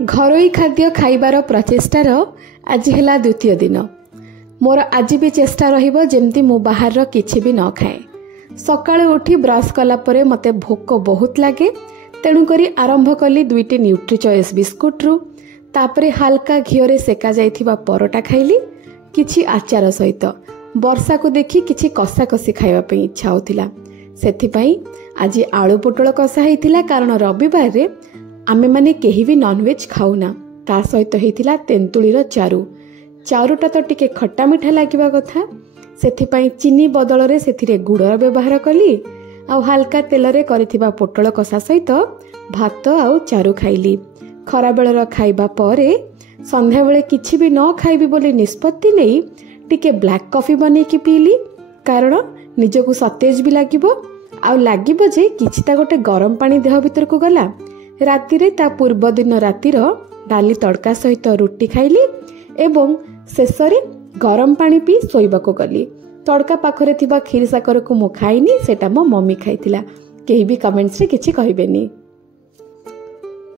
घरोई खाद्य खाइबार प्रचेष्टार आज है द्वितीय दिन। मोर आज भी चेष्टा रहिबो जेमती मु बाहर किछि भी न खाए। सकाळे उठी ब्रश कला परे मते भोक बहुत लागे, तेणुकरी आरंभ कली 2टी न्यूट्री चॉइस बिस्कुट रु, तापरे हल्का घिओरे सेका जाइथिबा परोटा खाइली किछि आचार सहित। वर्षा को देखि किछि कसा कसी खाइबा पई इच्छा होतिला, सेथिपई आज आलू पोटल कसा हेतिला, कारण रविवार रे आमे माने केही भी नॉनवेज खाउना। ता सहित हेतिला तेंतुळीर चारू। चारूटा तो टिके खट्टा मिठा लागिबा कथा, सेथिपई चीनी बदल रे सेथिरे गुड़र व्यवहार कली, आ हल्का तेल रे करिथिबा पोटल कसा सहित भात आउ चारू खाइली। खरा बेलर खाइबा परे संध्या बेले किछि भी न खाइबी बोली निष्पत्ति नै टिके ब्लैक कॉफी बनै कि पीली, कारण निजको सतेज भी लागिबो आ लागिबो जे किछिता गोटे गरम पानी देह भीतर को गला। राति रे ता पूर्व दिन रातिर डाली तड़का सहित रुटी खाइली एवं शेषरे गरम पानी पी सोइबाको गली। तड़का पाखरे थिबा खीर साकर को मु खाइनी, सेटा मो मम्मी खाइतिला। केही भी कमेंट्स रे किछि कहिबेनी।